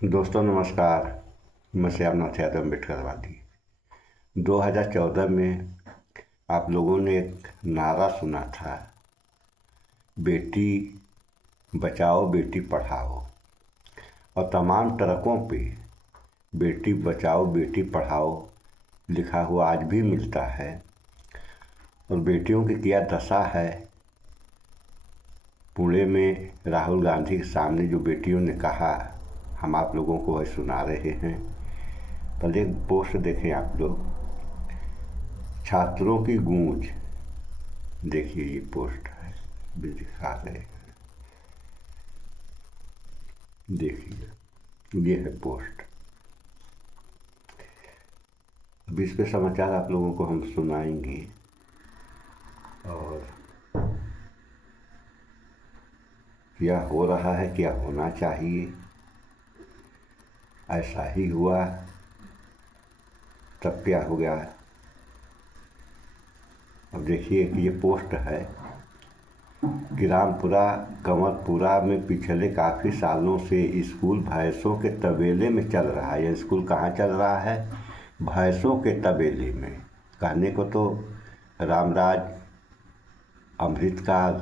दोस्तों नमस्कार। मैं श्यामनाथ यादव अम्बेडकरवादी। 2014 में आप लोगों ने एक नारा सुना था, बेटी बचाओ बेटी पढ़ाओ, और तमाम ट्रकों पे बेटी बचाओ बेटी पढ़ाओ लिखा हुआ आज भी मिलता है। और बेटियों की क्या दशा है। पुणे में राहुल गांधी के सामने जो बेटियों ने कहा, हम आप लोगों को वह सुना रहे हैं। पहले एक पोस्ट देखें आप लोग, छात्रों की गूंज। देखिए ये पोस्ट है, भी दिखा रहे हैं, देखिए ये है पोस्ट। अब इस पे समाचार आप लोगों को हम सुनाएंगे और क्या हो रहा है, क्या होना चाहिए, ऐसा ही हुआ तब क्या हो गया। अब देखिए कि ये पोस्ट है कि रामपुरा कंवरपुरा में पिछले काफ़ी सालों से स्कूल भैंसों के तबेले में चल रहा है। यह स्कूल कहाँ चल रहा है? भैंसों के तबेले में। कहने को तो रामराज अमृतकाल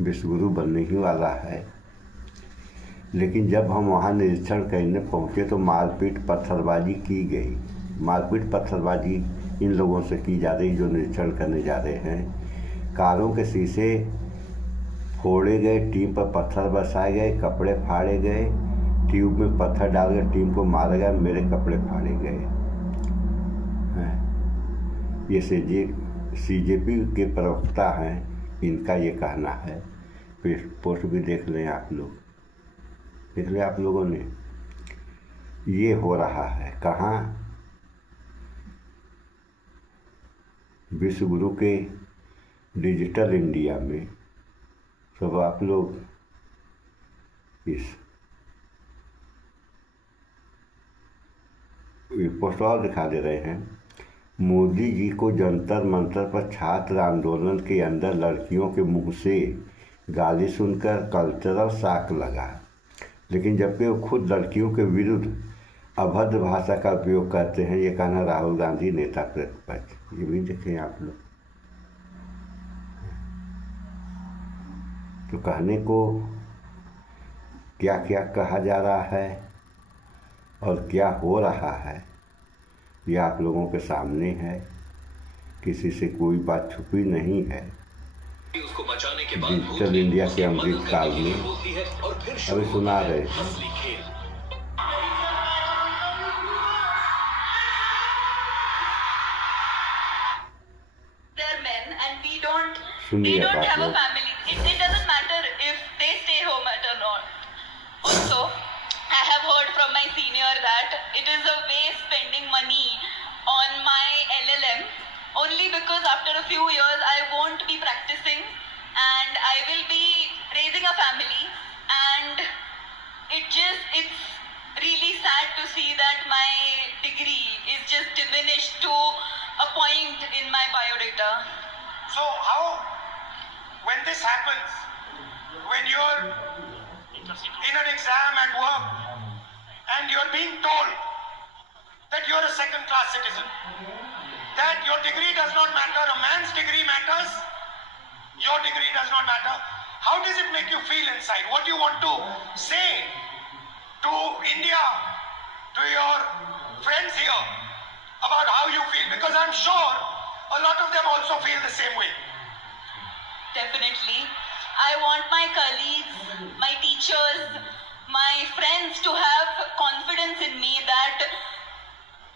विश्वगुरु बनने ही वाला है, लेकिन जब हम वहाँ निरीक्षण करने पहुँचे तो मारपीट पत्थरबाजी की गई। मारपीट पत्थरबाजी इन लोगों से की जा रही जो निरीक्षण करने जा रहे हैं। कारों के शीशे फोड़े गए, टीम पर पत्थर बरसाए गए, कपड़े फाड़े गए, ट्यूब में पत्थर डाल कर टीम को मारा गया, मेरे कपड़े फाड़े गए हैं। ये CJP के प्रवक्ता हैं, इनका ये कहना है। पोस्ट भी देख लें आप लोग, देख लें आप लोगों ने। ये हो रहा है कहाँ? विश्वगुरु के डिजिटल इंडिया में। सब आप लोग इस पोस्ट और दिखा दे रहे हैं। मोदी जी को जंतर मंतर पर छात्र आंदोलन के अंदर लड़कियों के मुंह से गाली सुनकर कल्चरल शॉक लगा, लेकिन जबकि वो खुद लड़कियों के विरुद्ध अभद्र भाषा का उपयोग करते हैं। ये कहना राहुल गांधी नेता प्रतिपक्ष। ये भी देखें आप लोग। तो कहने को क्या क्या कहा जा रहा है और क्या हो रहा है, यह आप लोगों के सामने है। किसी से कोई बात छुपी नहीं है। डिजिटल इंडिया के अमृतकाल में अभी सुना रहे हैं। We don't have a family. It doesn't matter if they stay home or not. Also, I have heard from my senior that it is a waste spending money on my LLM only because after a few years I won't be practicing and I will be raising a family, and it's really sad to see that my degree is just diminished to a point in my biodata. So when this happens, when you're in an exam at work and you're being told that you're a second-class citizen, that your degree does not matter, a man's degree matters, your degree does not matter, how does it make you feel inside? What do you want to say to India, to your friends here, about how you feel? Because I'm sure a lot of them also feel the same way. Definitely. I want my colleagues, my teachers, my friends to have confidence in me that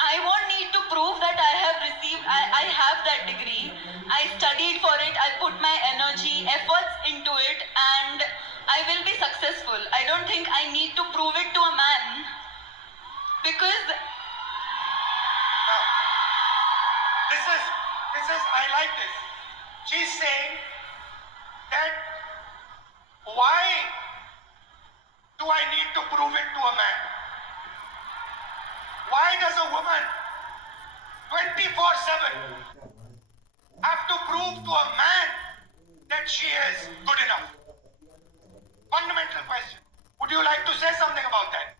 I won't need to prove that I have that degree. I studied for it, I put my energy, efforts into it, and I will be successful. I don't think I need to prove it to a man, because I like this. She's saying that why do I need to prove it to a man? Why does a woman 24/7 have to prove to a man that she is good enough? Fundamental question. Would you like to say something about that?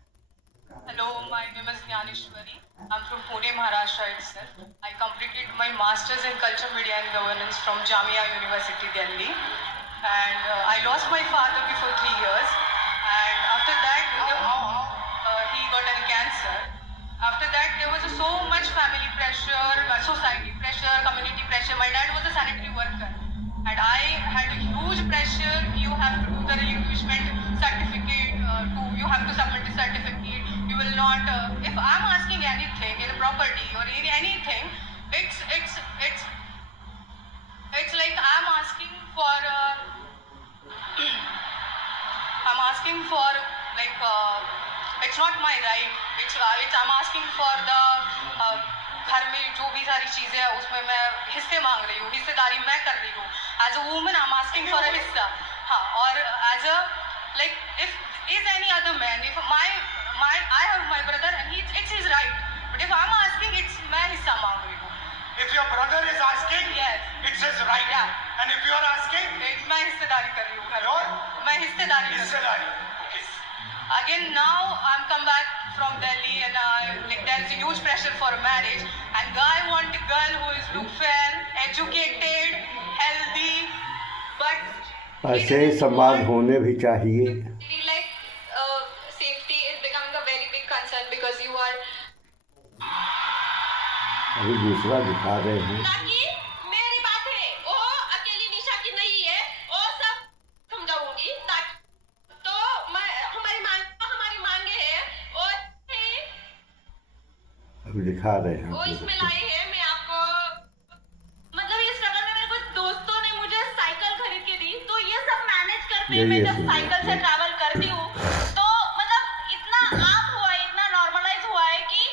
Maharashtra itself. I completed my Masters in Culture, Media and Governance from Jamia University, Delhi. And I lost my father before 3 years. And after that, he got a cancer. After that, there was so much family pressure, society pressure, community pressure. My dad was a sanitary worker. And I had a huge pressure. You have to do the relinquishment certificate. You have to submit the certificate. You will not. If I'm asking anything in a property or in anything, it's like I'm asking for. I'm asking for like. It's not my right. It's I'm asking for the. घर में जो भी सारी चीजें हैं उसमें मैं हिस्से मांग रही हूँ, हिस्सेदारी मैं कर रही हूँ. As a woman I am asking for a हिस्सा. हाँ, और as a like if is any other man, if my I have my brother and it's his right, but if I am asking, it's मैं हिस्सा मांग रही हूँ. If your brother is asking, Yes. it's his right. Yeah. And if you are asking, मैं हिस्सेदारी कर रही हूँ घर Your? में. मैं हिस्सेदारी कर रही हूँ. हिस्सेदारी. Okay. Again, now I'm come back from Delhi and like there's a huge pressure for a marriage, and guy want a girl who is look fair, educated, healthy, but ऐसे समाज होने भी चाहिए. feel like safety is becoming a very big concern because you are अभी दूसरा दिखा रहे हैं. ताकि मेरी बात है वो अकेली निशा की नहीं है, वो सब समझाऊंगी ताकि तो मैं हमारी मांगे है और अभी दिखा रहे हैं वो आप इसमें लोगों को. लाई है. मैं आपको मतलब इस स्ट्रगल में मेरे कुछ दोस्तों ने मुझे साइकिल खरीद के दी, तो ये सब मैनेज करते ये मैं ये जब सुनिए, साइकिल से ये। ट्रैवल करती हूँ तो मतलब इतना आप हुआ है, इतना नॉर्मलाइज हुआ है कि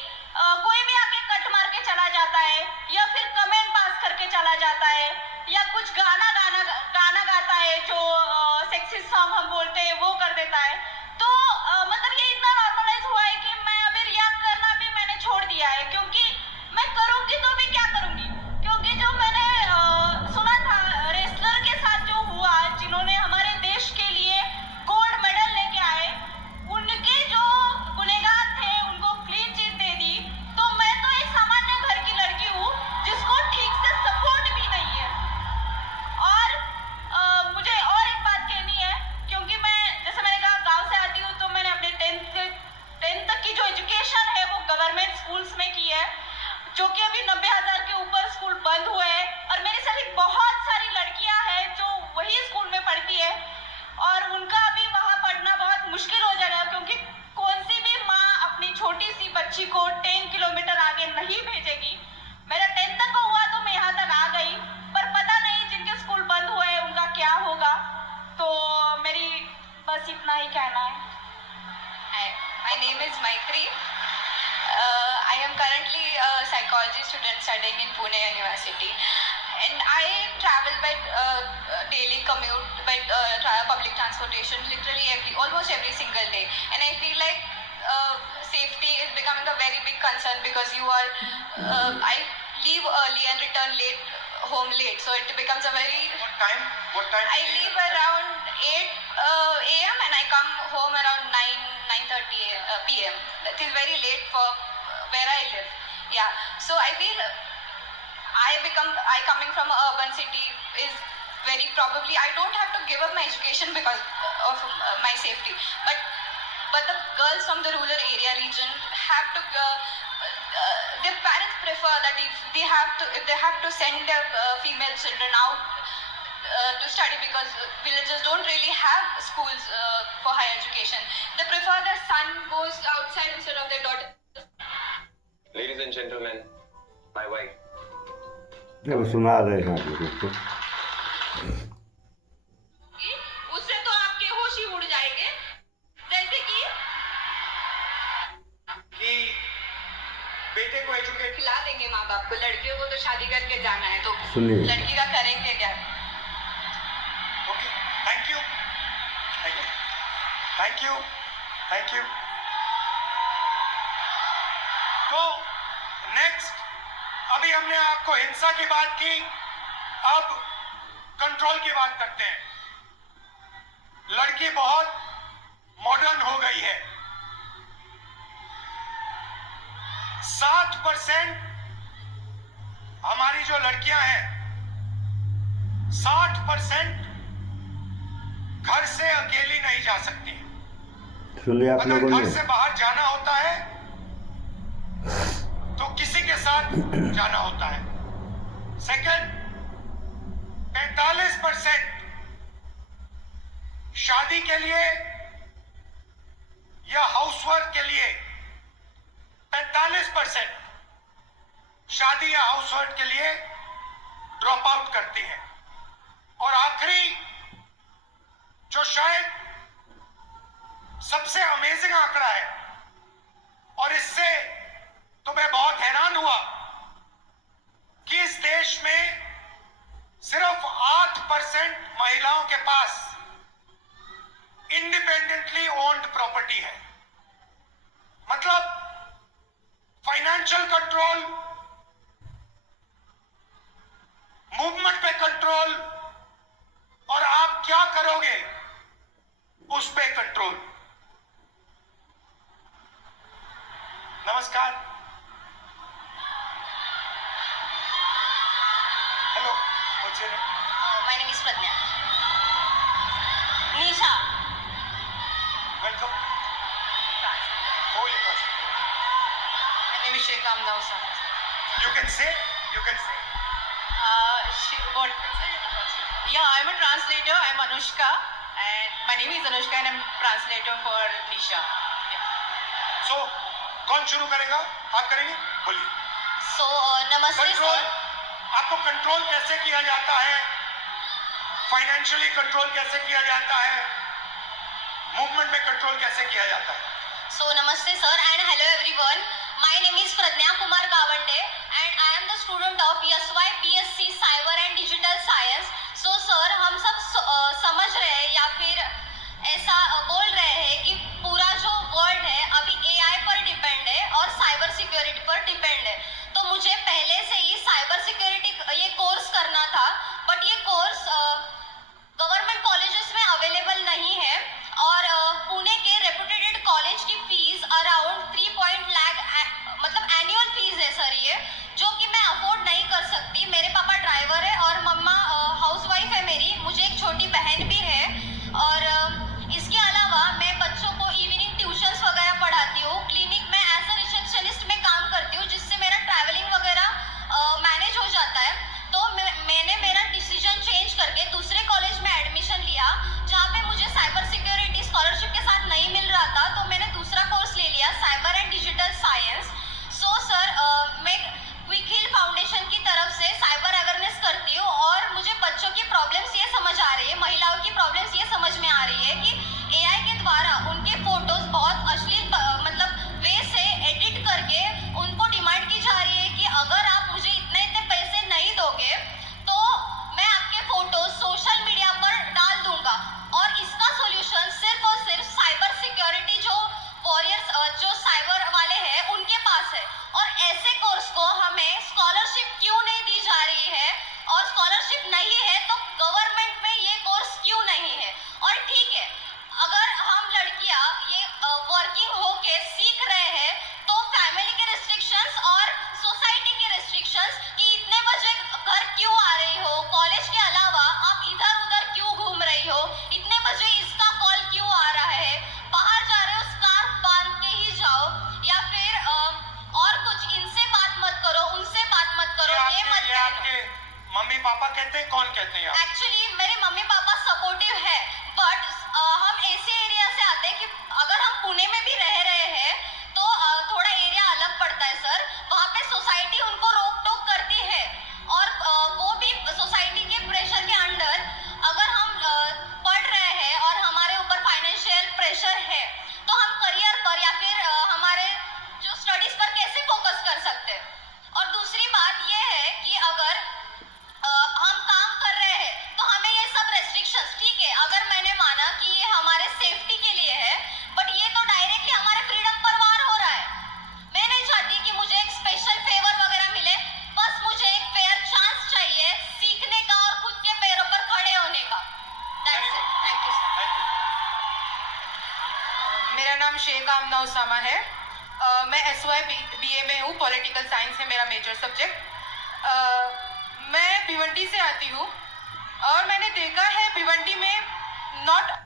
कोई भी आके कट मार के चला जाता है या फिर कमेंट पास करके चला जाता है या कुछ गाना गाता है जो सेक्सी सॉन्ग हम बोलते हैं वो कर देता है. तो मतलब ये इतना नॉर्मलाइज हुआ है कि मैं अभी रिएक्ट करना भी मैंने छोड़ दिया है, क्योंकि मैं करूंगी तो भी क्या करूंगी, क्योंकि जो मैंने सुना था रेसलर के साथ जो हुआ, जिन्होंने हमारे देश के लिए गोल्ड मेडल लेके आए, उनके जो गुनहगार थे उनको क्लीन चिट दे दी. तो मैं तो एक सामान्य घर की लड़की हूँ जिसको ठीक से सपोर्ट भी नहीं है. और मुझे और एक बात कहनी है, क्योंकि मैं जैसे मैंने कहा गांव से आती हूँ, तो मैंने अपने 10th तक की जो एजुकेशन है वो गवर्नमेंट स्कूल्स में की है, जो कि अभी 90,000 के ऊपर स्कूल बंद हुए हैं. और मेरे साथ एक बहुत सारी लड़कियां हैं जो वही स्कूल में पढ़ती है और उनका अभी वहाँ पढ़ना बहुत मुश्किल हो जाएगा, क्योंकि कौन सी भी माँ अपनी छोटी सी बच्ची को 10 किलोमीटर आगे नहीं भेजेगी. मेरा 10th तक का हुआ तो मैं यहाँ तक आ गई, पर पता नहीं जिनके स्कूल बंद हुए हैं उनका क्या होगा. तो मेरी बस इतना ही कहना है. My name is Maitri. I am currently a psychology student studying in Pune University, and I travel by daily commute by public transportation literally almost every single day, and I feel like safety is becoming a very big concern because you are I leave early and return home late, so it becomes a very. What time? I leave around 8 a.m. and I come home around 9:30 p.m. That is very late for where I live. Yeah. So I feel I coming from an urban city is very probably I don't have to give up my education because of my safety. But the girls from the rural area region have to. Their parents prefer that if they have to send their female children out to study because villages don't really have schools for higher education. They prefer their son goes outside instead of their daughter. Ladies and gentlemen, my wife. जब सुना रहे हैं आप लोगों को. उससे तो आपके होश ही उड़ जाएंगे, जैसे कि बेटे को एजुकेट खिला देंगे माँ बाप को. लड़कियों को तो शादी करके जाना है, तो सुनिए. लड़की का करेंगे क्या? ओके. Thank you. तो नेक्स्ट, अभी हमने आपको हिंसा की बात की, अब कंट्रोल की बात करते हैं. लड़की बहुत मॉडर्न हो गई है. 60% हमारी जो लड़कियां हैं 60% घर से अकेली नहीं जा सकती। सुनिए आप अगर लोगों घर ने, से बाहर जाना होता है तो किसी के साथ जाना होता है। सेकंड, 45% शादी के लिए या हाउसवर्क के लिए 45% शादी या हाउसवर्क के लिए ड्रॉप आउट करती हैं। और आखिरी, जो शायद सबसे अमेजिंग आंकड़ा है, और इससे तो मैं बहुत हैरान हुआ कि इस देश में सिर्फ 8% महिलाओं के पास इंडिपेंडेंटली ओन्ड प्रॉपर्टी है। मतलब फाइनेंशियल कंट्रोल, मूवमेंट पे कंट्रोल, और आप क्या करोगे उस पे कंट्रोल। नमस्कार, हेलो, मुझे My name is Pradnya. Nisha. Welcome. हो you My name is Sheikh Amna Osama. Can say Yeah, I'm a translator. I'm Anushka, and my name is Anushka, and I'm translator for Nisha. Yeah. सो कौन शुरू करेगा? आप करेंगे? बोलिए। So, namaste control, sir. आपको control कैसे किया जाता है? फाइनेंशियली कंट्रोल कैसे किया जाता है? मूवमेंट में कंट्रोल कैसे किया जाता है? So, namaste sir and hello everyone. My name is Pradnya Kumar Gawande and I am the student of SY BSc Cyber and Digital Science. So sir, हम सब समझ रहे हैं या फिर ऐसा बोल रहे हैं कि पूरा जो वर्ल्ड है अभी AI पर डिपेंड है और साइबर सिक्योरिटी पर डिपेंड है। तो मुझे पहले से ही साइबर सिक्योरिटी ये कोर्स करना था, बट ये कोर्स गवर्नमेंट कॉलेजेस में अवेलेबल नहीं है और पुणे के रेपुटेड कॉलेज की फीस अराउंड 3 लाख मतलब एनुअल फीस है सर ये, जो कि मैं अफोर्ड नहीं कर सकती। मेरे पापा ड्राइवर है और मम्मा हाउसवाइफ है मेरी, मुझे एक छोटी बहन भी है और इसके अलावा मैं बच्चों को इवनिंग ट्यूशंस वगैरह पढ़ाती हूँ। क्लिनिक में एज अ रिसेप्शनिस्ट में काम करती हूँ, जिससे मेरा ट्रैवलिंग वगैरह मैनेज हो जाता है। तो मैंने मेरा डिसीजन चेंज करके दूसरे कॉलेज में एडमिशन लिया जहाँ पे मुझे साइबर सिक्योरिटी स्कॉलरशिप के साथ नहीं मिल रहा था, तो मैंने दूसरा कोर्स ले लिया cyber and digital science. So sir, मैं क्विक हिल फाउंडेशन की तरफ से साइबर अवेयरनेस करती हूँ और मुझे बच्चों की प्रॉब्लम्स ये समझ आ रही है, महिलाओं की प्रॉब्लम्स ये समझ में आ रही है कि एआई के द्वारा उनके फोटोज बहुत अश्लील मतलब वे से एडिट करके उनको डिमांड की जा रही है कि अगर आप मुझे इतने इतने पैसे नहीं दोगे तो मैं आपके फोटोज सोशल मीडिया पर डाल दूंगा। और इसका सोल्यूशन सिर्फ और सिर्फ साइबर सिक्योरिटी जो वॉरियर्स जो साइबर वाले हैं उनके पास है। और ऐसे कोर्स को हमें स्कॉलरशिप क्यों नहीं दी जा रही है, और स्कॉलरशिप नहीं है तो गवर्नमेंट में ये कोर्स क्यों नहीं है। और ठीक है, अगर हम लड़कियां ये वर्किंग होके सीख रहे हैं तो फैमिली के रिस्ट्रिक्शंस और सोसाइटी के रिस्ट्रिक्शंस कि इतने बजे घर क्यों आ रही हो, कॉलेज के अलावा आप इधर उधर क्यों घूम रही हो, इतने बजे इसका कॉल क्यों आ रहा है, बाहर जा रहे हो स्कार्फ बांध के ही जाओ, या फिर और कुछ, इनसे बात मत करो, उनसे बात मत करो, ये मत ये आपके मम्मी पापा कहते हैं, कौन कहते हैं? एक्चुअली मेरे मम्मी पापा सपोर्टिव है, बट हम ऐसे एरिया से आते हैं कि अगर हम पुणे में भी रह रहे हैं तो थोड़ा एरिया अलग पड़ता है सर। वहाँ पे सोसाइटी उनको रोक टोक करती है और वो भी सोसाइटी के प्रेशर के अंडर, अगर हम पढ़ रहे हैं और हमारे ऊपर फाइनेंशियल प्रेशर है तो हम करियर पर या फिर हमारे जो स्टडीज पर कैसे फोकस कर सकते हैं। और दूसरी बात ये है कि अगर हम काम कर रहे हैं तो हमें ये सब रेस्ट्रिक्शंस, ठीक है अगर मैंने माना कि ये हमारे सेफ्टी के लिए है, बट ये तो डायरेक्टली हमारे फ्रीडम पर वार हो रहा है। मैं नहीं चाहती कि मुझे एक स्पेशल फेवर वगैरह मिले, बस मुझे एक फेयर चांस चाहिए सीखने का और खुद के पैरों पर खड़े होने का। That's it, thank you sir. Thank you. मेरा नाम शेख आमना उसामा है। मैं SY BA में हूँ, पॉलिटिकल साइंस है मेरा मेजर सब्जेक्ट। मैं भिवंडी से आती हूँ और मैंने देखा है भिवंडी में नॉट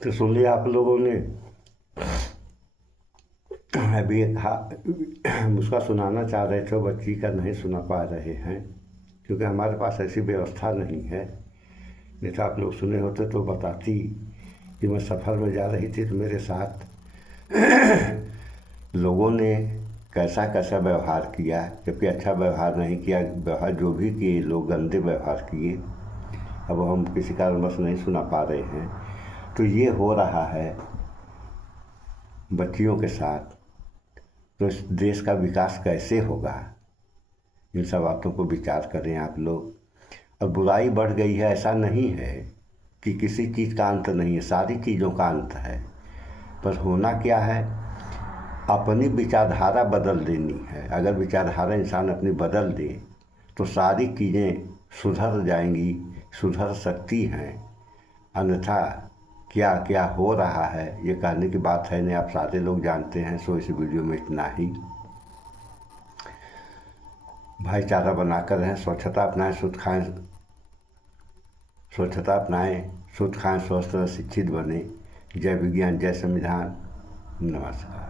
तो सुन लिया आप लोगों ने। अभी एक उसका सुनाना चाह रहे थे, बच्ची का नहीं सुना पा रहे हैं क्योंकि हमारे पास ऐसी व्यवस्था नहीं है। नहीं तो आप लोग सुने होते तो बताती कि मैं सफ़र में जा रही थी तो मेरे साथ लोगों ने कैसा कैसा व्यवहार किया, जबकि अच्छा व्यवहार नहीं किया। व्यवहार जो भी किए लोग गंदे व्यवहार किए, अब हम किसी कारणवश नहीं सुना पा रहे हैं। तो ये हो रहा है बच्चियों के साथ, तो इस देश का विकास कैसे होगा? इन सब बातों को विचार करें आप लोग। अब बुराई बढ़ गई है, ऐसा नहीं है कि किसी चीज़ का अंत नहीं है, सारी चीज़ों का अंत है। पर होना क्या है, अपनी विचारधारा बदल देनी है। अगर विचारधारा इंसान अपनी बदल दे तो सारी चीज़ें सुधर जाएंगी, सुधर सकती हैं। अन्यथा क्या क्या हो रहा है ये कहने की बात है नहीं, आप सारे लोग जानते हैं। सो इस वीडियो में इतना ही। भाईचारा बनाकर रहें, स्वच्छता अपनाएं, शुद्ध खाएं, स्वच्छता अपनाएं, शुद्ध खाएं, स्वस्थ और शिक्षित बने। जय विज्ञान, जय संविधान। नमस्कार।